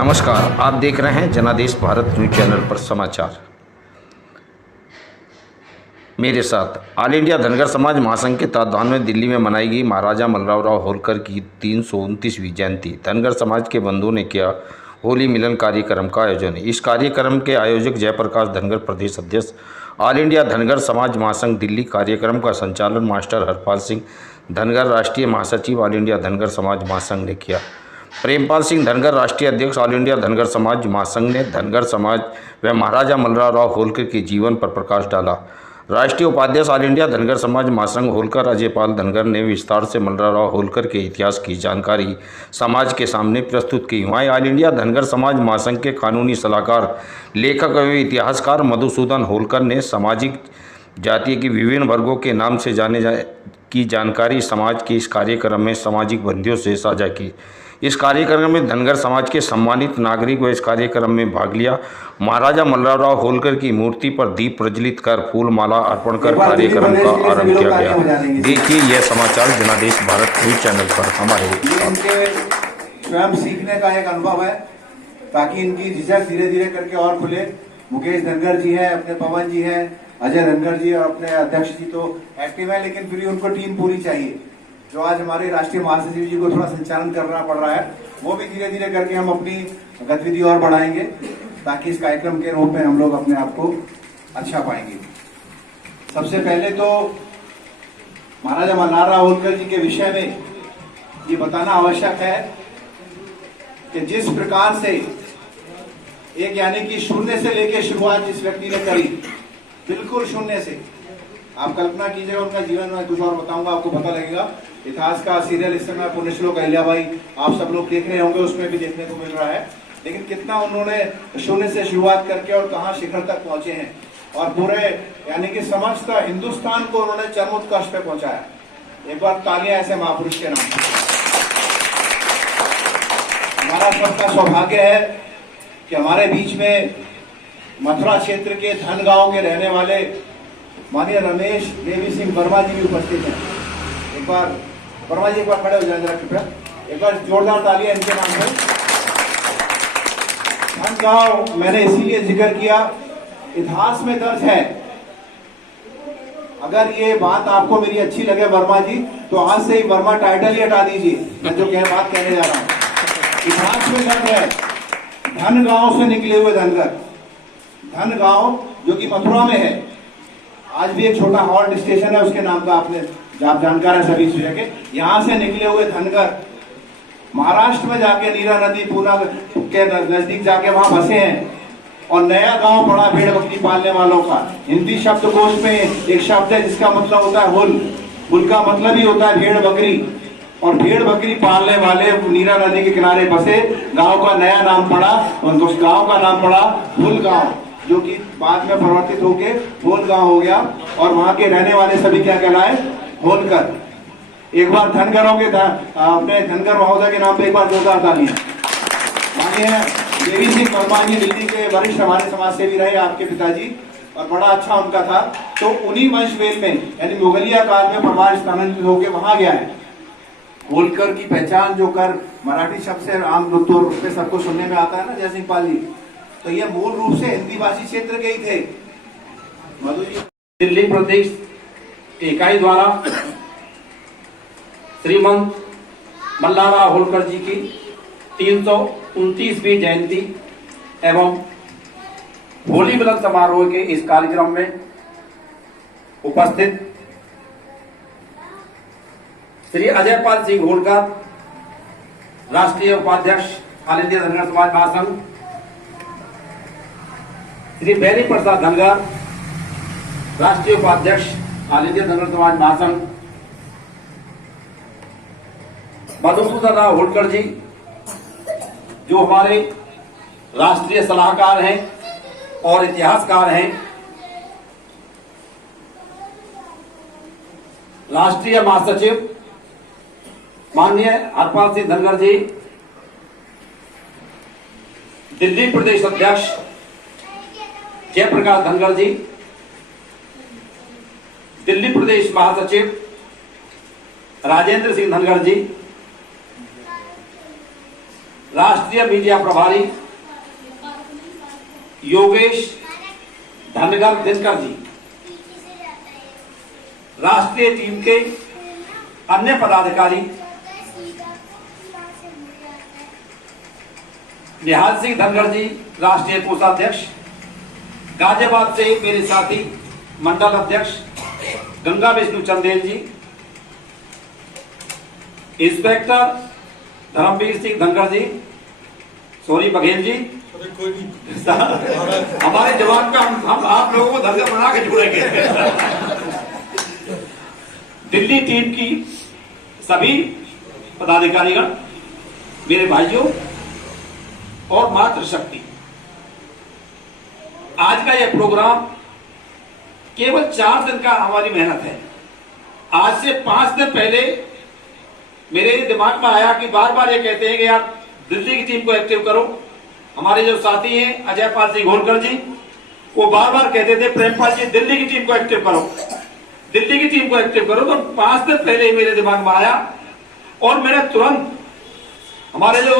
नमस्कार, आप देख रहे हैं जनादेश भारत न्यूज चैनल पर समाचार। मेरे साथ ऑल इंडिया धनगर समाज महासंघ के तत्वाधान में दिल्ली में मनाई गई महाराजा मल्हारराव होलकर की 329वीं जयंती। धनगर समाज के बंधुओं ने किया होली मिलन कार्यक्रम का आयोजन। इस कार्यक्रम के आयोजक जयप्रकाश धनगर प्रदेश अध्यक्ष ऑल इंडिया धनगर समाज महासंघ दिल्ली। कार्यक्रम का संचालन मास्टर हरपाल सिंह धनगर राष्ट्रीय महासचिव ऑल इंडिया धनगर समाज महासंघ ने किया। प्रेमपाल सिंह धनगर राष्ट्रीय अध्यक्ष ऑल इंडिया धनगर समाज महासंघ ने धनगर समाज व महाराजा मल्हारराव होलकर के जीवन पर प्रकाश डाला। राष्ट्रीय उपाध्यक्ष ऑल इंडिया धनगर समाज महासंघ होलकर अजयपाल धनगर ने विस्तार से मल्हारराव होलकर के इतिहास की जानकारी समाज के सामने प्रस्तुत की। वहीं ऑल इंडिया धनगर समाज महासंघ के कानूनी सलाहकार लेखक एवं इतिहासकार मधुसूदन होलकर ने सामाजिक जाति के विभिन्न वर्गों के नाम से की जानकारी समाज के इस कार्यक्रम में सामाजिक बंधियों से साझा की। इस कार्यक्रम में धनगर समाज के सम्मानित नागरिक व इस कार्यक्रम में भाग लिया। महाराजा मल्हारराव होलकर की मूर्ति पर दीप प्रज्वलित कर फूल माला अर्पण कर कार्यक्रम का आरंभ किया गया। देखिए यह समाचार जनादेश भारत न्यूज चैनल पर हमारे स्वयं सीखने का एक अनुभव है, ताकि इनकी झिझक धीरे धीरे करके और खुले। मुकेश धनगर जी हैं, अपने पवन जी हैं, अजय धनगर जी और अपने अध्यक्ष जी तो एक्टिव है, लेकिन फिर उनको टीम पूरी चाहिए। जो आज हमारे राष्ट्रीय महासचिव जी को थोड़ा संचालन करना पड़ रहा है, वो भी धीरे धीरे करके हम अपनी गतिविधि और बढ़ाएंगे, ताकि इस कार्यक्रम के रूप में हम लोग अपने आप को अच्छा पाएंगे। सबसे पहले तो महाराजा मल्हारराव होलकर जी के विषय में ये बताना आवश्यक है कि जिस प्रकार से एक यानी कि शून्य से लेकर शुरुआत जिस व्यक्ति ने करी, बिल्कुल शून्य से, आप कल्पना कीजिएगा उनका जीवन में। कुछ और बताऊंगा, आपको पता लगेगा। इतिहास का सीरियल इस समय पुण्यश्लोक अहिल्याबाई आप सब लोग देख रहे होंगे, उसमें भी देखने को मिल रहा है। लेकिन कितना उन्होंने शून्य से शुरुआत करके और कहां शिखर तक पहुंचे हैं, और पूरे यानी कि समस्त हिंदुस्तान को उन्होंने चरमोत्कर्ष पे पहुंचाया। एक बार तालियां ऐसे महापुरुष के नाम। हमारा सबका सौभाग्य है कि हमारे बीच में मथुरा क्षेत्र के धन गांव के रहने वाले माननीय रमेश देवी सिंह वर्मा जी भी उपस्थित हैं। एक बार वर्मा जी एक बार खड़े हो जाए जरा कृपया, एक बार जोरदार तालियां इनके नाम पे। धन गांव मैंने इसीलिए जिक्र किया, इतिहास में दर्ज है। अगर ये बात आपको मेरी अच्छी लगे वर्मा जी, तो आज से ही वर्मा टाइटल ही हटा दीजिए, मैं जो बात कहने जा रहा हूं। इतिहास में दर्ज है, धन गांव से निकले हुए धनगर। धन गांव जो कि मथुरा में है, आज भी एक छोटा हॉल्ट स्टेशन है उसके नाम का, आपने आप जानकार है सभी चीजों के। यहाँ से निकले हुए धनगर महाराष्ट्र में जाके नीरा नदी पूना के नजदीक जाके वहां बसे हैं, और नया गांव पड़ा भेड़ बकरी पालने वालों का। हिंदी शब्दकोश में एक शब्द है जिसका मतलब होता है हुल। हुल का मतलब ही होता है भेड़ बकरी, और भेड़ बकरी पालने वाले नीरा नदी के किनारे बसे। गांव का नया नाम पड़ा, और उस गांव का नाम पड़ा हुल गांव, जो कि बाद में परिवर्तित होके होल गांव हो गया। और वहां के रहने वाले सभी क्या कहलाए? होलकर। एक बार धनगरों के अपने धनगर महोदय के नाम पे एक बार जोरदार तालियां। माननीय देवी सिंह वर्मा जी दिल्ली के वरिष्ठ हमारे समाज सेवी रहे, आपके पिताजी, और बड़ा अच्छा उनका था। तो उन्हीं वंशवेल में यानी मुगलिया काल में परमार स्थानांतरित होकर वहां गया है। होलकर की पहचान जो कर मराठी शब्द से आम तौर पे सबको सुनने में आता है ना, जय सिंह पाल जी, तो ये मूल रूप से हिंदी भाषी क्षेत्र के ही थे। मधु जी, दिल्ली प्रदेश इकाई द्वारा श्रीमंत मल्हारराव होलकर जी की 329वीं जयंती एवं होली मिलन समारोह के इस कार्यक्रम में उपस्थित श्री अजयपाल सिंह होलकर, राष्ट्रीय उपाध्यक्ष ऑल इंडिया धनगर समाज महासंघ, श्री बेनी प्रसाद धनगर, राष्ट्रीय उपाध्यक्ष ऑल इंडिया धनगर समाज महासंघ, मधुसूदन राव होलकर जी जो हमारे राष्ट्रीय सलाहकार हैं और इतिहासकार हैं, राष्ट्रीय महासचिव माननीय हरपाल सिंह धनगर जी, दिल्ली प्रदेश अध्यक्ष जयप्रकाश धनगर जी, दिल्ली प्रदेश महासचिव राजेंद्र सिंह धनगर जी, राष्ट्रीय मीडिया प्रभारी योगेश धनगर दिनकर जी, राष्ट्रीय टीम के अन्य पदाधिकारी निहाल सिंह धनगर जी, राष्ट्रीय कोषाध्यक्ष, गाजियाबाद से मेरे साथी मंडल अध्यक्ष गंगा विष्णु चंदेल जी, इंस्पेक्टर धर्मवीर सिंह धनगर जी, सोनी बघेल जी, हमारे जवान पे हम आप लोगों को धनगर बना के जोड़ेंगे। दिल्ली टीम की सभी पदाधिकारीगण, मेरे भाइयों और मातृशक्ति, आज का यह प्रोग्राम केवल 4 दिन का हमारी मेहनत है। आज से 5 दिन पहले मेरे दिमाग में आया कि बार बार ये कहते हैं कि यार दिल्ली की टीम को एक्टिव करो। हमारे जो साथी हैं अजय पाल सिंह घोलकर जी, वो बार बार कहते थे प्रेमपाल जी दिल्ली की टीम को एक्टिव करो, दिल्ली की टीम को एक्टिव करो। तो 5 दिन पहले ही मेरे दिमाग में आया और मैंने तुरंत हमारे जो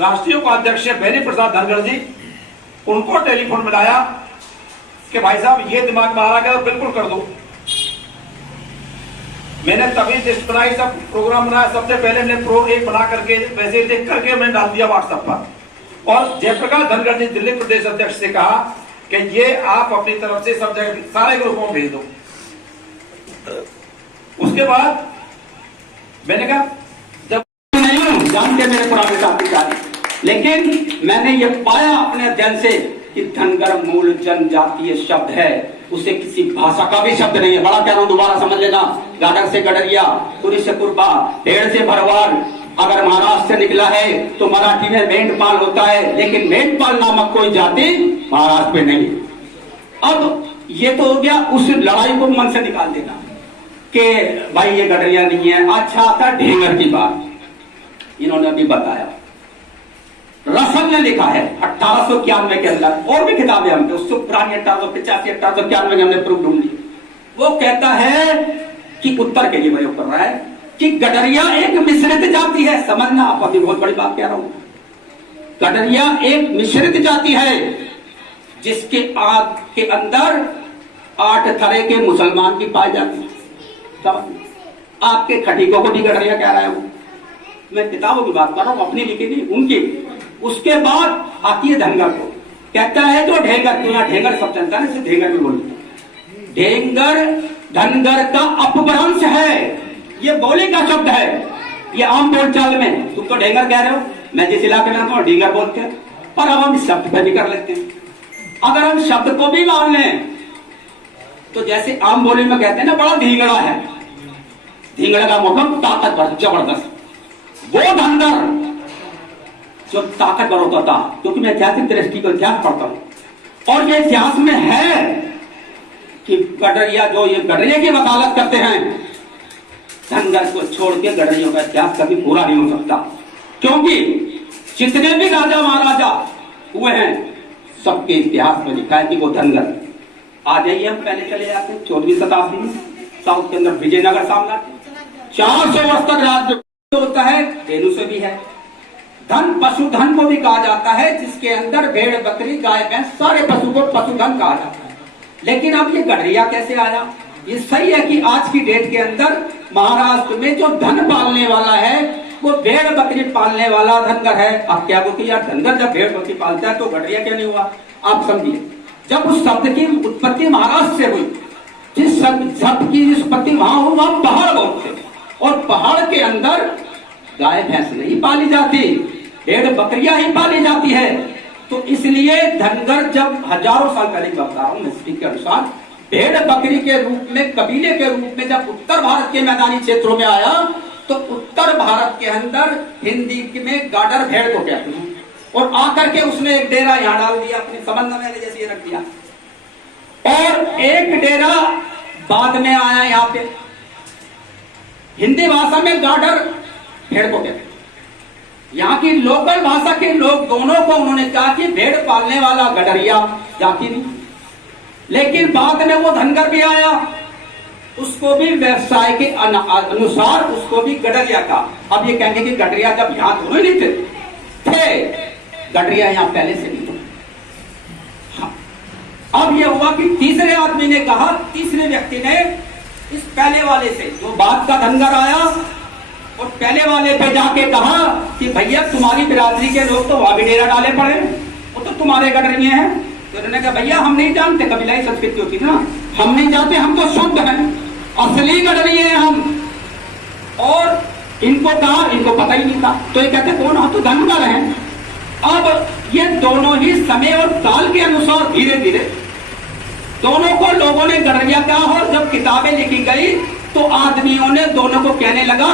राष्ट्रीय उपाध्यक्ष है बेनी प्रसाद धनगर जी, उनको टेलीफोन मिलाया कि भाई साहब ये दिमाग में आ रहा है, बिल्कुल कर दो। मैंने तभी लिस्ट बनाई, सब प्रोग्राम बनाया। सबसे पहले मैंने प्रो एक बना करके वैसे लिख करके मैंने डाल दिया व्हाट्सएप पर, और जयप्रकाश धनगर जी दिल्ली प्रदेश अध्यक्ष से कहा कि ये आप अपनी तरफ से सब जगह सारे ग्रुपों में भेज दो। उसके बाद मैंने कहा जब नहीं हूं जानते मेरे पुराने साथी, लेकिन मैंने ये पाया अपने अध्ययन से कि धनगर मूल जनजातीय शब्द है, उसे किसी भाषा का भी शब्द नहीं है। बड़ा कह रहा हूं, दोबारा समझ लेना। गाडर से गडरिया, पुरी से पुरपा, ढेड़ से भरवार अगर महाराष्ट्र से निकला है तो मराठी में मेंढपाल होता है, लेकिन मेंढपाल नामक कोई जाति महाराष्ट्र में नहीं। अब ये तो हो गया उस लड़ाई को मन से निकाल देना कि भाई ये गडरिया नहीं है। अच्छा आता ढेंगर की बात, इन्होंने अभी बताया, रसल ने लिखा है 1891 के अंदर, और भी किताबें हमने उससे पुरानी 1885 1891 में हमने प्रूफ ढूंढ ली। वो कहता है कि उत्तर के लिए प्रयोग कर रहा है कि गडरिया एक मिश्रित जाति है। समझना, आप अभी बहुत बड़ी बात कह रहा हूं। गडरिया एक मिश्रित जाति है जिसके आग के अंदर 8 तरह के मुसलमान भी पाए जाते हैं। आपके खटीकों को भी गडरिया कह रहा है वो। मैं किताबों की बात कर रहा हूं, अपनी लिखी नहीं, उनकी। उसके बाद आती है धनगर को, कहता है तो ढेंगर, क्यों ना ढेंगर सब चलता है, इसे ढेंगर भी बोलते। ढेंगर धनगर का अपभ्रंश है, ये बोली का शब्द है। ये आम बोलचाल में तुम तो ढेंगर कह रहे हो, मैं जिस इलाके में आता हूं ढेंगर बोलते हैं, पर अब हम इस शब्द पर भी कर लेते हैं। अगर हम शब्द को भी मान लें तो जैसे आम बोली में कहते हैं ना, बड़ा ढींगड़ा है, ढींगड़ा का मतलब ताकतवर, जबरदस्त। वो धनगर जो ताकतवर होता था, क्योंकि मैं ऐतिहासिक दृष्टि को इतिहास पढ़ता हूं और ये इतिहास में है कि गडरिया जो ये गडरिया की वकालत करते हैं, धनगर को छोड़ के गडरियों का इतिहास कभी पूरा नहीं हो सकता। क्योंकि जितने भी राजा महाराजा हुए हैं सबके इतिहास में लिखा है कि वो धनगर। आ जाइए, हम पहले चले जाते हैं 14वीं शताब्दी में, साउथ के अंदर विजयनगर साम्राज्य 400 वर्ष तक राज्य होता है, धेनु से भी है। धन पशुधन को भी कहा जाता है, जिसके अंदर भेड़ बकरी गाय भैंस सारे पशु को पशुधन कहा जाता है। लेकिन अब ये गडरिया कैसे आया? ये सही है कि आज की डेट के अंदर महाराष्ट्र में जो धन पालने वाला है वो भेड़ बकरी पालने वाला धनगर है। आप क्या बोलते यार, धनगर जब भेड़ बकरी पालता है तो गडरिया क्या नहीं हुआ? आप समझिए, जब उस शब्द की उत्पत्ति महाराष्ट्र से हुई, जिस शब्द की उत्पत्ति वहां हुई वहां पहाड़ बहुत थे, और पहाड़ के अंदर गाय भैंस नहीं पाली जाती, भेड़ बकरियां ही पाली जाती है। तो इसलिए धनगर जब हजारों साल पहले बता रहा हूं हिस्ट्री के अनुसार, भेड़ बकरी के रूप में, कबीले के रूप में जब उत्तर भारत के मैदानी क्षेत्रों में आया, तो उत्तर भारत के अंदर हिंदी में गाडर भेड़ को कहते हैं, और आकर के उसने एक डेरा यहां डाल दिया, अपनी संबंध में जैसे रख दिया, और एक डेरा बाद में आया यहाँ पे। हिंदी भाषा में गाडर भेड़ को कहते हैं, यहाँ की लोकल भाषा के लोग दोनों को उन्होंने कहा कि भेड़ पालने वाला गडरिया जाति नहीं। लेकिन बाद में वो धनगर भी आया, उसको भी व्यवसाय के अनुसार उसको भी गडरिया का। अब ये कहेंगे कि गडरिया जब यहाँ दोनों नहीं थे, थे, गडरिया यहाँ पहले से भी थे। हाँ। अब यह हुआ कि तीसरे आदमी ने कहा, तीसरे व्यक्ति ने इस पहले वाले से, जो बात का धनगर आया और पहले वाले पे जाके कहा कि भैया तुम्हारी बिरादरी के लोग तो वहां भी डेरा डाले पड़े, वो तो तुम्हारे गडरिये हैं। तो उन्होंने कहा भैया हम नहीं जानते, कबीलाई संस्कृति होती ना, हम नहीं जानते, हम तो शुद्ध हैं, असली गडरिये हैं हम। और इनको कहा, इनको पता ही नहीं था, तो ये कहते कौन हो, तो धनगर हैं। अब ये दोनों ही समय और काल के अनुसार धीरे धीरे दोनों को लोगों ने गडरिया कहा, और जब किताबें लिखी गई तो आदमियों ने दोनों को कहने लगा।